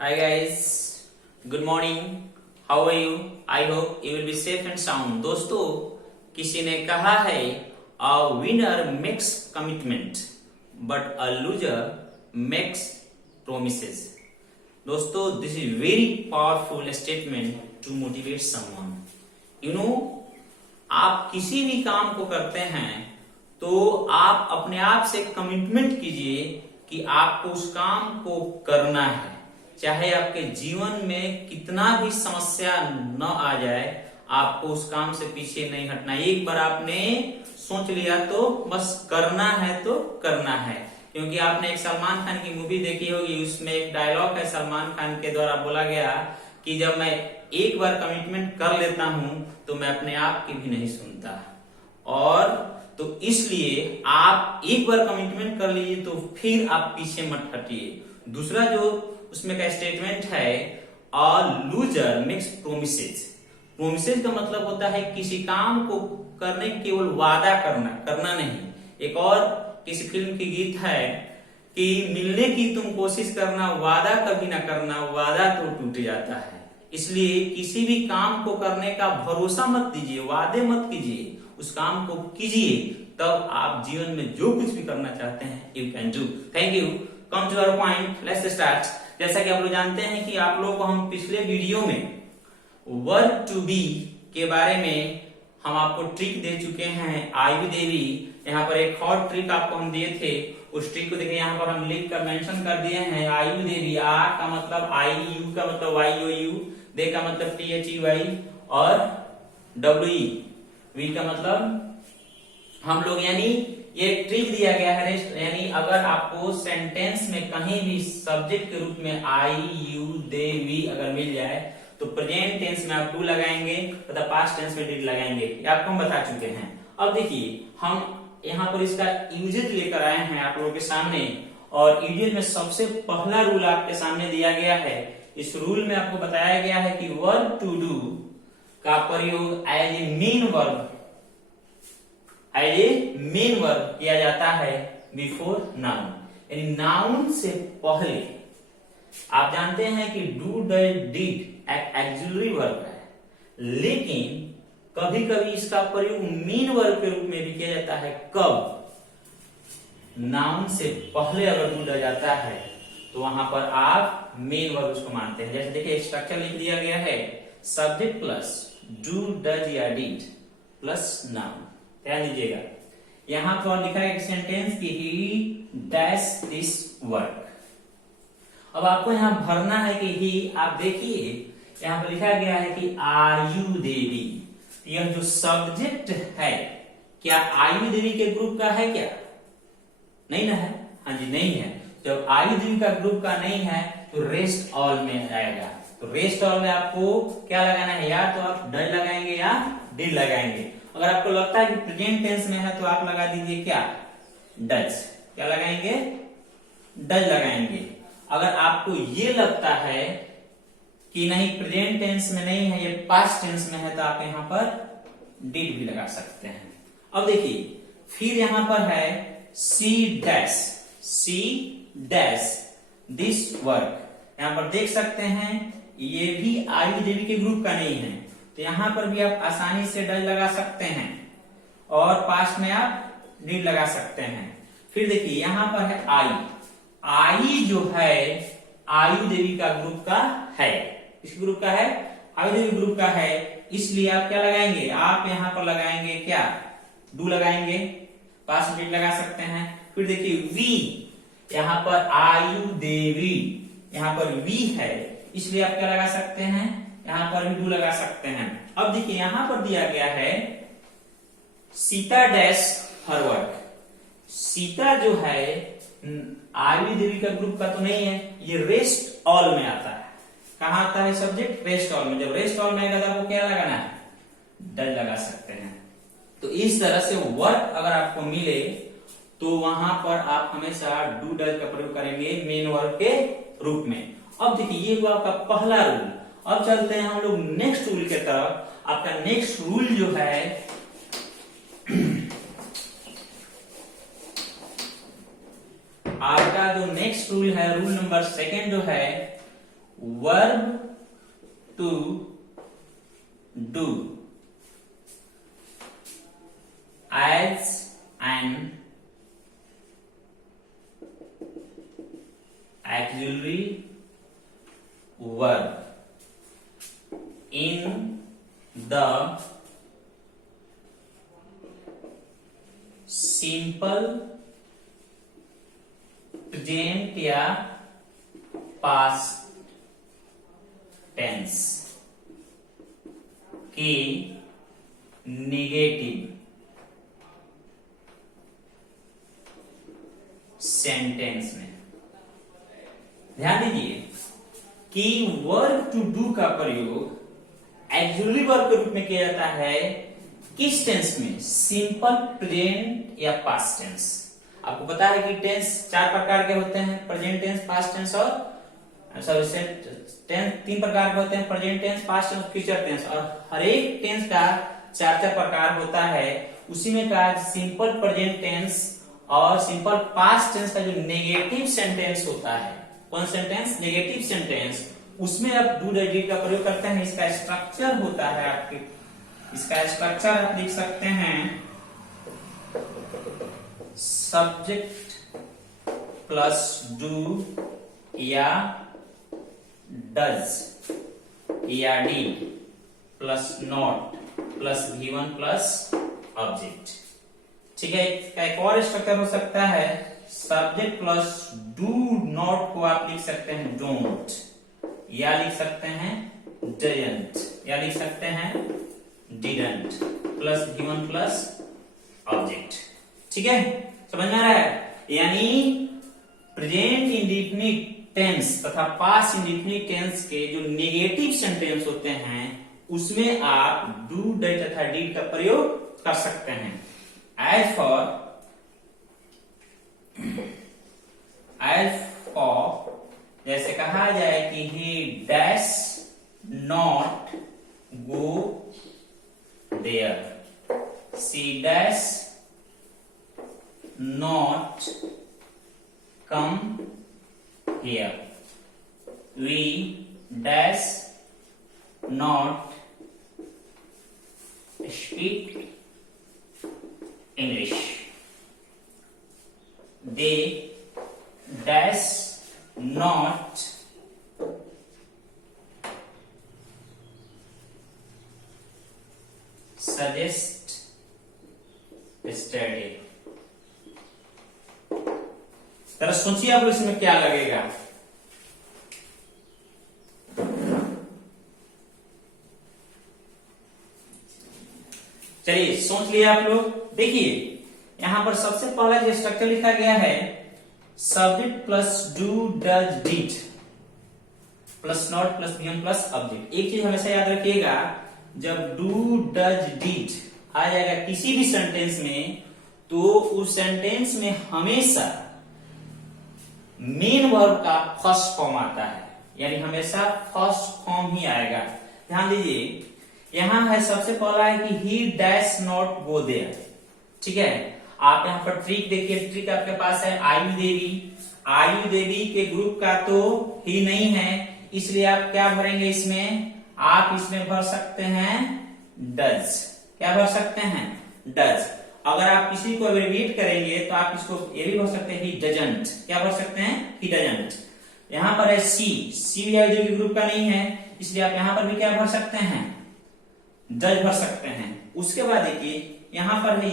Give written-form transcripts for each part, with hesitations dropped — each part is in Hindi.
Hi guys, good morning. How are you? I hope you will be safe and sound. दोस्तों, किसी ने कहा है a winner makes commitment, but a loser makes promises. दोस्तों, this is very powerful statement to motivate someone. You know, आप किसी भी काम को करते हैं तो आप अपने आप से कमिटमेंट कीजिए कि आपको उस काम को करना है, चाहे आपके जीवन में कितना भी समस्या न आ जाए, आपको उस काम से पीछे नहीं हटना। एक बार आपने सोच लिया तो बस करना है तो करना है। क्योंकि आपने एक सलमान खान की मूवी देखी होगी, उसमें एक डायलॉग है सलमान खान के द्वारा बोला गया कि जब मैं एक बार कमिटमेंट कर लेता हूं तो मैं अपने आप की भी नहीं सुनता। और तो इसलिए आप एक बार कमिटमेंट कर लीजिए तो फिर आप पीछे मत हटिए। दूसरा जो उसमें का स्टेटमेंट है, a loser makes promises. Promises का मतलब होता है किसी काम को करने केवल वादा करना नहीं। एक और किसी फिल्म की गीत है कि मिलने की तुम कोशिश करना, वादा कभी ना करना, वादा तो टूट जाता है। इसलिए किसी भी काम को करने का भरोसा मत दीजिए, वादे मत कीजिए, उस काम को कीजिए, तब आप जीवन में जो कुछ भी करना चाहते हैं you can do. Thank you. Come to our point, let's start. जैसा कि आप लोग जानते हैं कि आप लोगों को हम पिछले वीडियो में वर्ब टू बी के बारे में हम आपको ट्रिक दे चुके हैं। आयु देवी, यहाँ पर एक और ट्रिक आपको हम दिए थे, उस ट्रिक को देखिए यहाँ पर हम लिख कर मेंशन कर दिए हैं। आयु देवी, आ का मतलब आई, यू का मतलब वाई ओ यू, दे का मतलब टी एच ई वाई और डब्ल्यू ई, वी का मतलब हम लोग, यानी ये ट्रिक दिया गया है। यानी अगर आपको सेंटेंस में कहीं भी सब्जेक्ट के रूप में आई, यू, दे, वी अगर मिल जाए तो प्रेजेंट टेंस में आप डू लगाएंगे तथा पास्ट टेंस में डिड लगाएंगे। ये आपको हम बता चुके हैं। अब देखिए हम यहाँ पर इसका यूजेज लेकर आए हैं आप लोगों के सामने, और यूजेज में सबसे पहला रूल आपके सामने दिया गया है। इस रूल में आपको बताया गया है कि वर्ब टू डू का प्रयोग एज ए मेन वर्ब किया जाता है बिफोर नाउन, यानी नाउन से पहले। आप जानते हैं कि डू, डिड एक एक्सिलरी वर्ब है, लेकिन कभी कभी इसका प्रयोग मेन वर्ब के रूप में भी किया जाता है। कब? नाउन से पहले अगर डू डल जाता है तो वहां पर आप मेन वर्ब उसको मानते हैं। जैसे देखिए स्ट्रक्चर लिख दिया गया है, सब्जेक्ट प्लस डू, डज या डिड प्लस नाउन। ध्यान दीजिएगा, यहां पर लिखा है एक सेंटेंस कि ही डैश दिस वर्क। अब आपको यहां भरना है कि ही, आप देखिए यहां पर लिखा गया है कि आयु देवी। यह जो सब्जेक्ट है, क्या आयु देवी के ग्रुप का है क्या? नहीं ना है? हाँ जी, नहीं है। जब आयु देवी का ग्रुप का नहीं है तो रेस्ट ऑल में आएगा। तो रेस्ट ऑल में आपको क्या लगाना है, या तो आप डज लगाएंगे या डिड लगाएंगे। अगर आपको लगता है कि प्रेजेंट टेंस में है तो आप लगा दीजिए क्या, डज। क्या लगाएंगे? डज लगाएंगे। अगर आपको ये लगता है कि नहीं प्रेजेंट टेंस में नहीं है, ये पास्ट टेंस में है, तो आप यहां पर डिड भी लगा सकते हैं। अब देखिए फिर यहां पर है सी डैश दिस वर्क। यहां पर देख सकते हैं ये भी आयु देवी के ग्रुप का नहीं है, तो यहां पर भी आप आसानी से डज लगा सकते हैं और पास्ट में आप डिड लगा सकते हैं। फिर देखिए यहां पर है आई जो है आयु देवी का ग्रुप का है। इस ग्रुप का है, आयु देवी ग्रुप का है, इसलिए आप क्या लगाएंगे, आप यहां पर लगाएंगे क्या, डू लगाएंगे, पास्ट डिड लगा सकते हैं। फिर देखिए वी, यहां पर आयु देवी, यहां पर वी है, इसलिए आप क्या लगा सकते हैं, यहां पर भी डू लगा सकते हैं। अब देखिए यहां पर दिया गया है Sita dash her work. Sita जो है आयु देवी का ग्रुप का तो नहीं है, ये रेस्ट ऑल में आता है। कहां आता है सब्जेक्ट? रेस्ट ऑल में। जब रेस्ट ऑल में आएगा तो आपको क्या लगाना है, डज लगा सकते हैं। तो इस तरह से वर्क अगर आपको मिले तो वहां पर आप हमेशा डू डज का प्रयोग करेंगे मेन वर्ब के रूप में। अब देखिए ये हुआ आपका पहला रूल। अब चलते हैं हम लोग नेक्स्ट रूल के तरफ। आपका नेक्स्ट रूल जो है आपका जो नेक्स्ट रूल है, रूल नंबर सेकेंड जो है verb to do as an auxiliary verb in the simple present या past tense के नेगेटिव सेंटेंस में। ध्यान दीजिए कि वर्ब टू डू का प्रयोग एक्सुअली वर्ब के रूप में किया जाता है किस टेंस में? सिंपल प्रेजेंट या पास्ट टेंस। आपको पता है कि टेंस 4 प्रकार के होते हैं, प्रेजेंट टेंस, पास्ट टेंस और टेंस 3 प्रकार के होते हैं, present tense, past tense, future tense. और हर एक टेंस का 4 प्रकार होता है। उसी में का सिंपल प्रेजेंट टेंस और सिंपल पास्ट टेंस का जो नेगेटिव सेंटेंस होता है, कौन सेंटेंस? Negative sentence. उसमें आप डू डिड का प्रयोग करते हैं। इसका स्ट्रक्चर होता है आपके, इसका स्ट्रक्चर आप लिख सकते हैं सब्जेक्ट प्लस डू या डज या did plus not plus V1 plus object. ठीक है, इसका एक और स्ट्रक्चर हो सकता है सब्जेक्ट प्लस डू नॉट को आप लिख सकते हैं डोंट, या लिख सकते हैं डजंट, या लिख सकते हैं didn't plus V1 plus object. ठीक है, समझ में आ रहा है? यानी प्रेजेंट इंडेफिनिट टेंस तथा पास्ट इंडेफिनिट टेंस के जो नेगेटिव सेंटेंस होते हैं उसमें आप डू डज तथा डिड का प्रयोग कर सकते हैं। एज फॉर जैसे कहा जाए कि he dash not go there, she dash not come here, we dash not speak English, they dash not suggest study। जरा सोचिए आप इसमें क्या लगेगा। चलिए सोच लिया आप लोग। देखिए यहां पर सबसे पहला जो स्ट्रक्चर लिखा गया है subject plus do does did plus not plus V1 plus object. एक चीज हमेशा याद रखिएगा, जब डू डज डिड आ जाएगा किसी भी सेंटेंस में तो उस सेंटेंस में हमेशा मेन वर्ब का फर्स्ट फॉर्म आता है, यानी हमेशा फर्स्ट फॉर्म ही आएगा। ध्यान दीजिए यहां है सबसे पहला है कि he dash not go there. ठीक है, आप यहां पर ट्रिक देखिए, ट्रिक आपके पास है आयु देवी। आयु देवी के ग्रुप का तो ही नहीं है, इसलिए आप क्या भरेंगे इसमें? आप इसमें भर सकते हैं डज। क्या भर सकते हैं? डज। अगर आप किसी को एब्रिविएट करेंगे तो आप इसको ये भी भर सकते हैं ही डजंट। क्या भर सकते हैं? He doesn't. यहां पर है सी, सी भी आयु देवी ग्रुप का नहीं है, इसलिए आप यहां पर भी क्या भर सकते हैं? डज भर सकते हैं। उसके बाद देखिए यहां पर है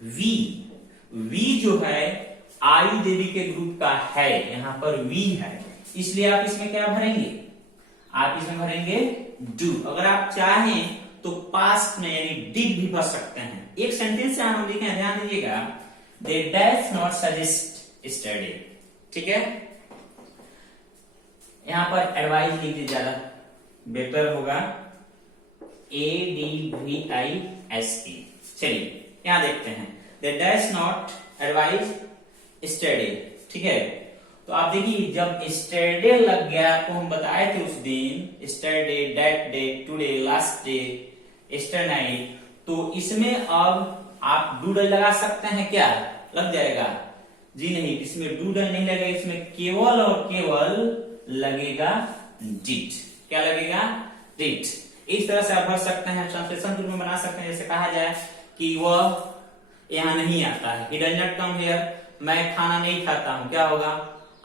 वी, वी जो है आयु देवी के ग्रुप का है, यहां पर वी है, इसलिए आप इसमें क्या भरेंगे? आप इसमें भरेंगे डू। अगर आप चाहें तो पास्ट में यानी डिड भी भर सकते हैं। एक सेंटेंस से हम लिखे, ध्यान दीजिएगा, they dash not suggest study. ठीक है, यहां पर एडवाइस लिख दीजिए, ज्यादा बेटर होगा, ADVISE। चलिए यहां देखते हैं, they dash not advise study. ठीक है, तो आप देखिए जब स्टरडे लग गया, आपको हम बताए थे उस दिन yesterday, that day, today, last day, yesternight, तो इसमें अब आप डूडल लगा सकते हैं। क्या लग जाएगा? जी नहीं, इसमें डूडल नहीं लगेगा, इसमें केवल और केवल लगेगा डिड। क्या लगेगा? डिड। इस तरह से आप भर सकते हैं, ट्रांसलेशन के रूप में बना सकते हैं। जैसे कहा जाए कि वह यहाँ नहीं आता है, he does not come here, मैं खाना नहीं खाता हूं, क्या होगा?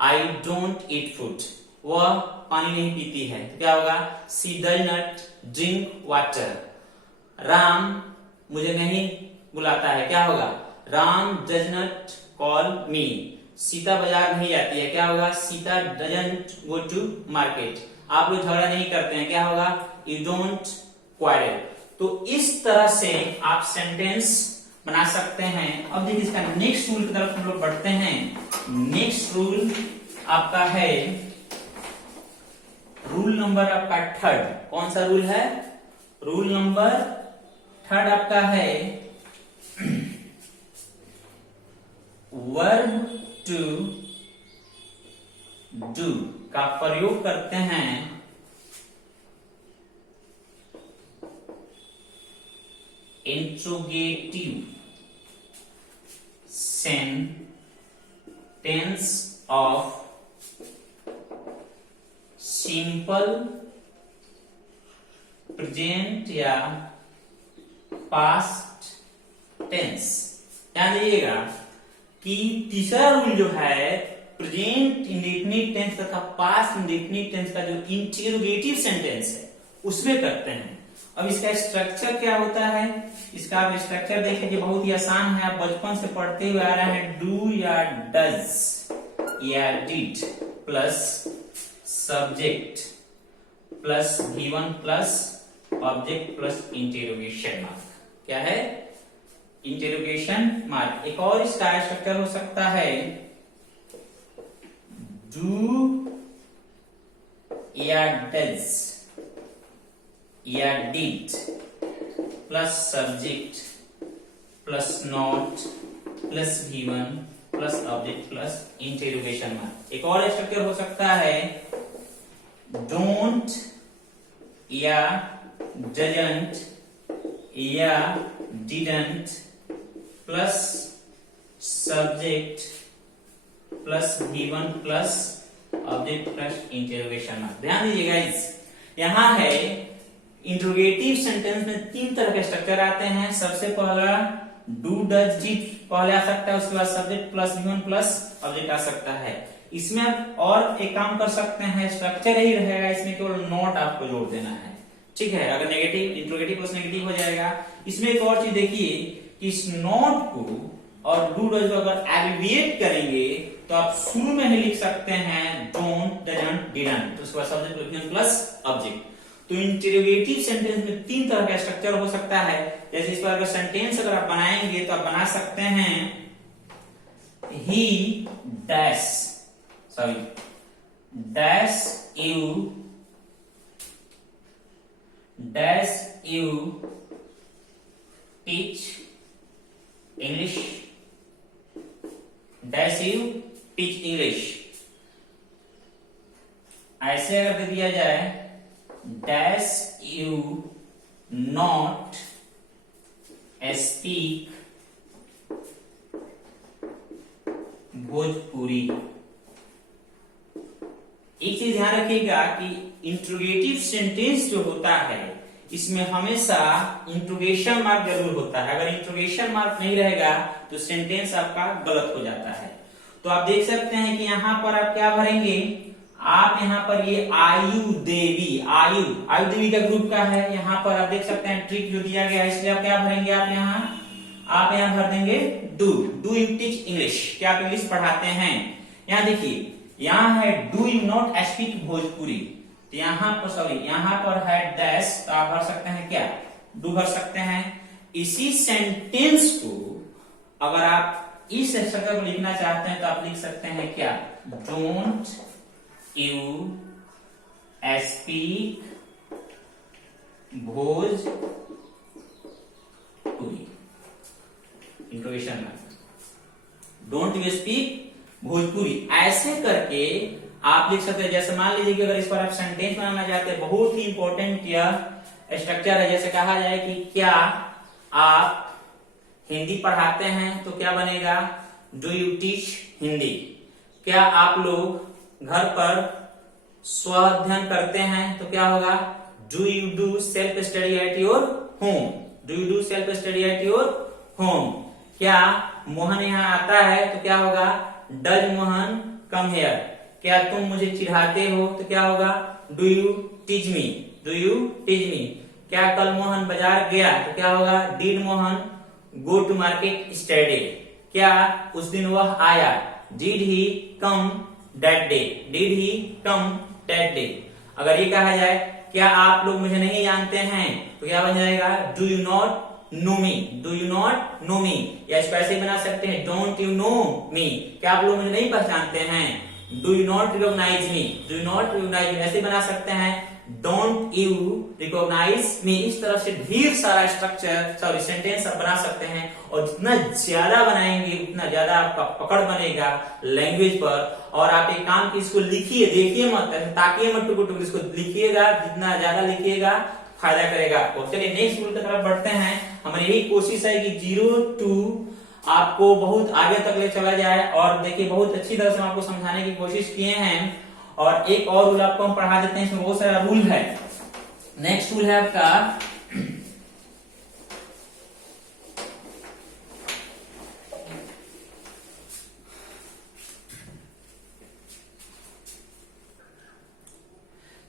I don't eat food, वह पानी नहीं पीती है, तो क्या होगा? she does not drink water, Ram मुझे नहीं बुलाता है, क्या होगा? Ram does not call me, Sita बाजार नहीं आती है, क्या होगा? Sita doesn't go to market, आप लोग झगड़ा नहीं करते हैं, क्या होगा? you don't quarrel। तो इस तरह से आप सेंटेंस बना सकते हैं। अब देखिए इसका नेक्स्ट रूल की तरफ हम लोग बढ़ते हैं। नेक्स्ट रूल आपका है रूल नंबर आपका थर्ड। कौन सा रूल है? रूल नंबर थर्ड आपका है वर्ब टू डू का प्रयोग करते हैं interrogative sentence of simple present या पास्ट टेंस। ध्यान दीजिएगा कि तीसरा रूल जो है प्रेजेंट इंडेफिनिट टेंस तथा पास्ट इंडेफिनिट टेंस का जो इंटरोगेटिव सेंटेंस है उसमें करते हैं। अब इसका स्ट्रक्चर क्या होता है? इसका आप स्ट्रक्चर देखेंगे, बहुत ही आसान है, आप बचपन से पढ़ते हुए आ रहे हैं। डू या डज या did plus subject plus given plus object plus interrogation mark. क्या है? Interrogation mark. एक और इसका स्ट्रक्चर हो सकता है डू या डज या did plus subject plus not plus given plus object plus interrogation mark. एक और स्ट्रक्चर हो सकता है डोंट या डजंट या didn't plus subject plus given plus object plus interrogation mark. ध्यान दीजिएगा, इस यहां है इंट्रोगेटिव सेंटेंस में तीन तरह के स्ट्रक्चर आते हैं। सबसे पहला डू डज डिड पहले आ सकता है, उसके बाद subject plus given plus object आ सकता है। इसमें आप और एक काम कर सकते हैं, स्ट्रक्चर यही रहेगा, इसमें केवल नॉट आपको जोड़ देना है, ठीक है? अगर नेगेटिव इंट्रोगेटिव प्लस नेगेटिव हो जाएगा। इसमें एक और चीज देखिए कि इस नॉट को और डू डज को अगर एब्रिविएट करेंगे तो आप शुरू में ही लिख सकते हैं डोंट डजंट डिडंट, तो उसके बाद सब्जेक्ट प्लस ऑब्जेक्ट। तो इंटरोगेटिव सेंटेंस में तीन तरह का स्ट्रक्चर हो सकता है। जैसे इस पर अगर सेंटेंस अगर आप बनाएंगे तो आप बना सकते हैं ही dash you teach English, dash you teach English. ऐसे अगर दे दिया जाए dash you not speak Bhojpuri. एक चीज ध्यान रखिएगा कि इंट्रोगेटिव सेंटेंस जो होता है इसमें हमेशा इंट्रोगेशन मार्क जरूर होता है। अगर इंट्रोगेशन मार्क नहीं रहेगा तो सेंटेंस आपका गलत हो जाता है। तो आप देख सकते हैं कि यहां पर आप क्या भरेंगे, आप यहाँ पर ये आयु देवी का ग्रुप का है। यहाँ पर आप देख सकते हैं ट्रिक जो दिया गया है, इसलिए आप क्या भरेंगे, आप यहाँ भर देंगे डू यू टीच इंग्लिश, क्या आप इंग्लिश पढ़ाते हैं। यहाँ देखिए, यहाँ है do you not speak Bhojpuri, तो यहाँ पर है डैश, तो आप भर सकते हैं क्या, डू भर सकते हैं। इसी सेंटेंस को अगर आप इस स्ट्रक्चर को लिखना चाहते हैं तो आप लिख सकते हैं क्या, don't you speak Bhojpuri, interrogation mark, don't you speak Bhojpuri. ऐसे करके आप लिख सकते हैं। जैसे मान लीजिए कि अगर इस पर आप सेंटेंस बनाना चाहते हैं, बहुत ही इंपॉर्टेंट यह स्ट्रक्चर है। जैसे कहा जाए कि क्या आप हिंदी पढ़ाते हैं, तो क्या बनेगा, डू यू टीच हिंदी। क्या आप लोग घर पर स्व अध्ययन करते हैं तो क्या होगा, do you do self study at your home, do you do self study at your home. क्या मोहन यहाँ आता है तो क्या होगा, डज मोहन कम हेयर। क्या तुम मुझे चिढ़ाते हो तो क्या होगा, do you tease me, do you tease me. क्या कल मोहन बाजार गया तो क्या होगा, did Mohan go to market study. क्या उस दिन वह आया, did he come that day, did he come that day. अगर ये कहा जाए क्या आप लोग मुझे नहीं जानते हैं तो क्या बन जाएगा, do you not know me, do you not know me. या इसको ऐसे बना सकते हैं, डोंट यू नो मी, क्या आप लोग मुझे नहीं पहचानते हैं, do you not recognise me, do you not recognise me. ऐसे बना सकते हैं, डोंट यू रिकॉग्नाइज मी। इस तरह से ढेर सारा स्ट्रक्चर सॉरी सेंटेंस आप बना सकते हैं, और जितना ज्यादा बनाएंगे उतना ज्यादा आपका पकड़ बनेगा लैंग्वेज पर। और आप एक काम की इसको लिखिए, देखिए मत, ताकि मत टुकुर टुकुर, इसको लिखिएगा, जितना ज्यादा लिखिएगा फायदा करेगा आपको। चलिए नेक्स्ट रूल की तरफ बढ़ते हैं। हमारी यही कोशिश है कि 0 to आपको बहुत आगे तक ले चला जाए, और देखिए बहुत अच्छी तरह से हम आपको समझाने की कोशिश किए हैं। और एक और रूल आपको हम पढ़ा देते हैं, इसमें बहुत सारा रूल है। नेक्स्ट रूल है आपका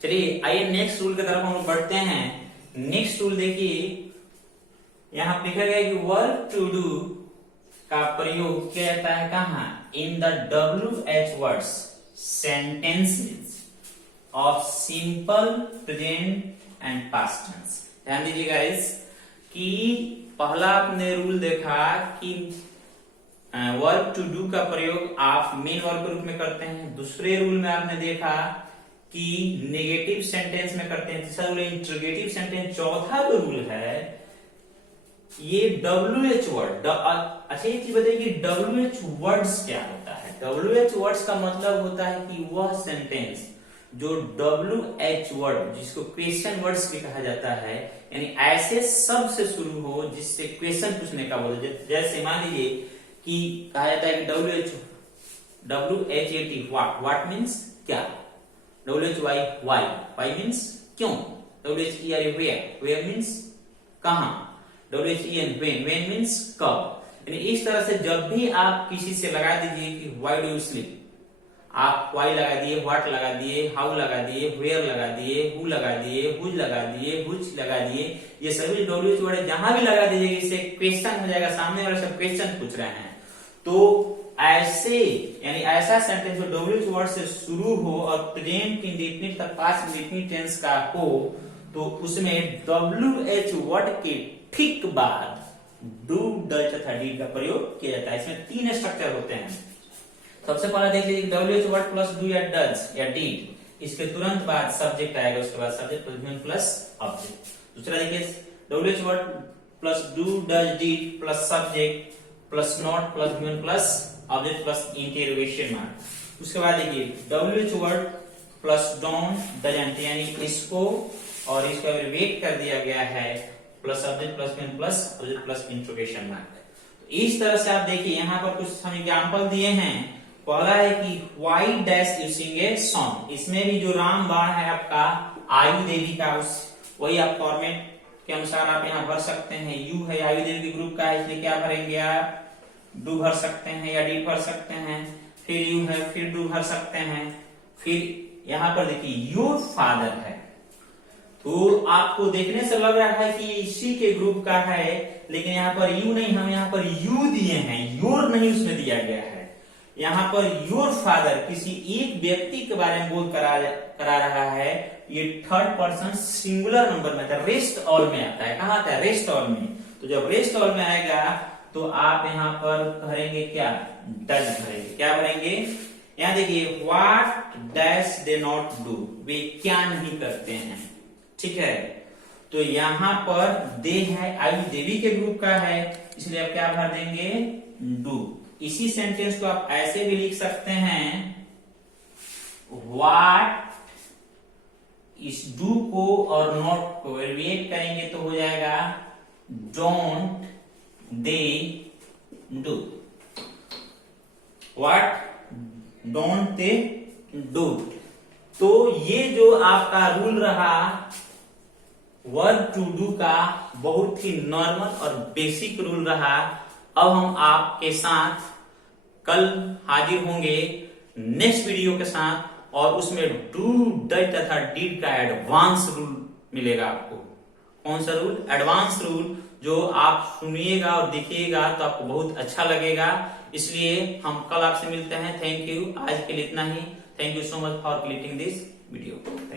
चलिए आइए नेक्स्ट रूल की तरफ हम लोग बढ़ते हैं। नेक्स्ट रूल देखिए, यहां पे लिखा गया है कि वर्ब टू डू का प्रयोग किया जाता है कहां, in the WH words sentences of simple present and past tense. ध्यान दीजिएगा इस कि पहला आपने रूल देखा कि वर्ब टू डू का प्रयोग आप मेन वर्ब के रूप में करते हैं। दूसरे रूल में आपने देखा कि नेगेटिव सेंटेंस में करते हैं। तीसरा रूल इंट्रोगेटिव सेंटेंस। चौथा जो रूल है ये WH वर्ड। अच्छा ये चीज बताइए कि WH वर्ड्स क्या होता है। WH वर्ड्स का मतलब होता है कि वह सेंटेंस जो WH वर्ड, जिसको क्वेश्चन वर्ड्स भी कहा जाता है, यानी ऐसे शब्द से शुरू हो जिससे क्वेश्चन पूछने का बोले। जैसे मान लीजिए कि कहा जाता है कि WHAT व्हाट मीन्स क्या, WHY मीन्स क्यों, WHERE वेयर मीन्स कहां, WHEN when मीन्स कब। यानी इस तरह से जब भी आप किसी से लगा दीजिए कि why do you sleep, आप why लगा दिए, what लगा दिए, how लगा दिए, where लगा दिए, who लगा दिए, whose लगा दिए, which लगा दिए, ये सभी WH वर्ड जहां भी लगा दीजिए इससे क्वेश्चन हो जाएगा, सामने वाले से क्वेश्चन पूछ रहे हैं। तो ऐसे यानी ऐसा सेंटेंस जो WH वर्ड से शुरू हो और प्रेजेंट इंडेफिनिट तक पास्ट इंडेफिनिट टेंस का हो, तो उसमें WH वर्ड के ठीक बाद डू, डज तथा डीड का प्रयोग किया जाता है। इसमें 3 स्ट्रक्चर होते हैं। सबसे पहला देख लीजिए WH वर्ड प्लस डू या डज या डीड, इसके तुरंत बाद सब्जेक्ट आएगा, उसके बाद सब्जेक्ट प्लस ऑब्जेक्ट। दूसरा देखिए WH word plus do does did plus subject plus not plus plus object plus interrogation mark. उसके बाद देखिए WH word plus don't doesn't, यानी इसको और इसको एब्रिविएट कर दिया गया है, plus object plus object plus interrogation mark. तो इस तरह से आप देखिए यहाँ पर कुछ हम एग्जांपल दिए हैं। पहला है कि why dash you sing a song, इसमें भी जो राम बाण है आपका आयु देवी का, उस वही आप फॉर्मेट के अनुसार आप यहाँ भर सकते हैं। यू है आयु देवी के ग्रुप का है, इसलिए क्या भरेंगे आप, डू भर सकते हैं या डी भर सकते हैं। फिर यू है, फिर डू भर सकते हैं। फिर यहाँ पर देखिए योर फादर है, तो आपको देखने से लग रहा है कि इसी के ग्रुप का है, लेकिन यहाँ पर यू नहीं, हम यहाँ पर यू दिए हैं, योर नहीं उसमें दिया गया है। यहाँ पर योर फादर किसी एक व्यक्ति के बारे में बोध करा रहा है। ये थर्ड पर्सन सिंगुलर नंबर में आता है, रेस्ट ऑल में आता है। कहाँ आता है, रेस्ट ऑल में। तो जब रेस्ट ऑल में आएगा तो आप यहाँ पर भरेंगे क्या, डज भरेंगे। क्या भरेंगे, यहाँ देखिए what dash they not do, वे क्या नहीं करते हैं, ठीक है। तो यहाँ पर दे है आयु देवी के ग्रुप का है, इसलिए आप क्या भर देंगे, डू। इसी सेंटेंस को आप ऐसे भी लिख सकते हैं, व्हाट इस डू को और नॉट को एब्रिविएट करेंगे तो हो जाएगा don't they do, what don't they do. तो ये जो आपका रूल रहा वर्ब टू डू का, बहुत ही नॉर्मल और बेसिक रूल रहा। अब हम आपके साथ कल हाजिर होंगे नेक्स्ट वीडियो के साथ, और उसमें डू, डज तथा डिड का एडवांस रूल मिलेगा आपको। कौन सा रूल? एडवांस रूल, जो आप सुनिएगा और देखिएगा तो आपको बहुत अच्छा लगेगा। इसलिए हम कल आपसे मिलते हैं। Thank you. आज के लिए इतना ही। Thank you so much for clicking this video.